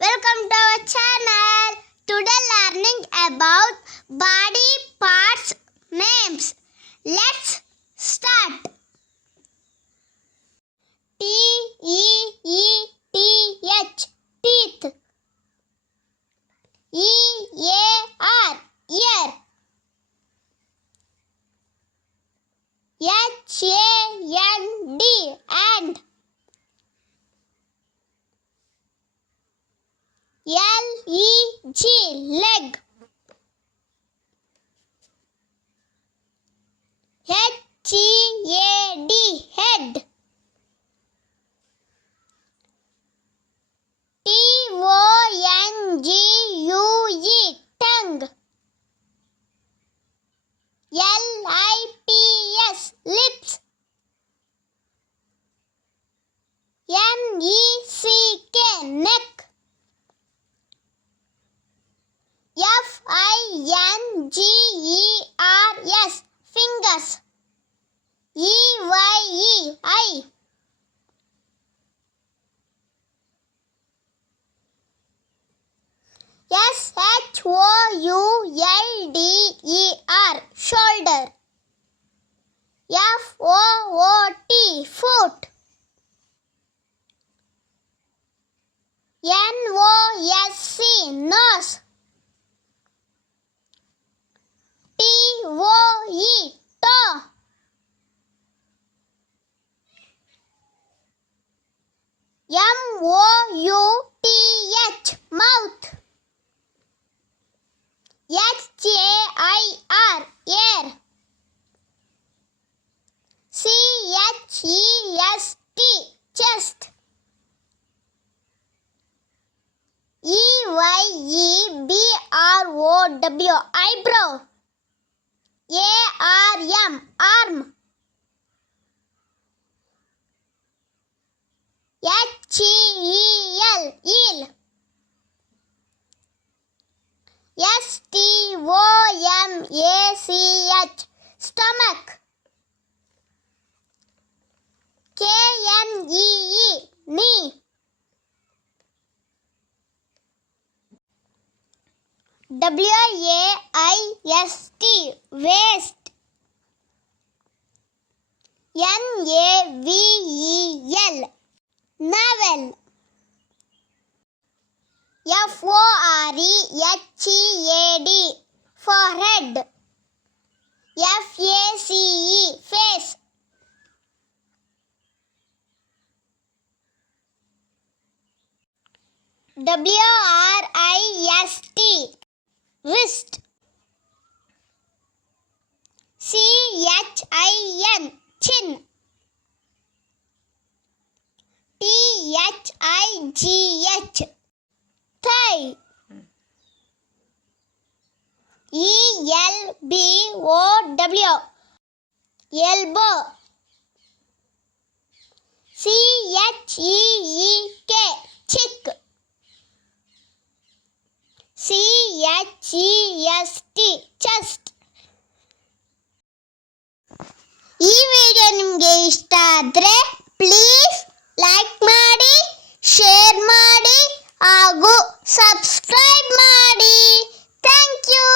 Welcome to our channel. Today learning about body parts names. Let's start. T-E-E-T-H teeth. E-A-R ear. H-A-N-D hand. L-E-G leg. H-E-A-D head. T-O-N-G-U-E tongue. L-I-P-S lips. N-E-C-K neck. F-I-N-G-E-R-S fingers. E-Y-E eye. S-H-O-U-L-D-E-R shoulder. F-O-O-T foot. N-O-S-C nose. T-O-E toe. M-O-U-T-H mouth. H-A-I-R ear. C-H-E-S-T chest. E-Y-E-B-R-O-W eyebrow. A-R-M arm. H-E-E-L eel. S-T-O-M-A-C-H stomach. K-N-E-E knee. W-A-I-S-T waist. N-A-V-E-L navel. F-O-R-E-H-E-A-D forehead. F-A-C-E face. W-R-I-S-T wrist. C-H-I-N chin. T-H-I-G-H thigh. E-L-B-O-W elbow. C-H-E-E-K chick. C-H-E-S-T chest. ಈ video ನಿಮಗೆ ಇಷ್ಟ ಆದರೆ please like ಮಾಡಿ, share ಮಾಡಿ ಹಾಗೂ subscribe ಮಾಡಿ. Thank you.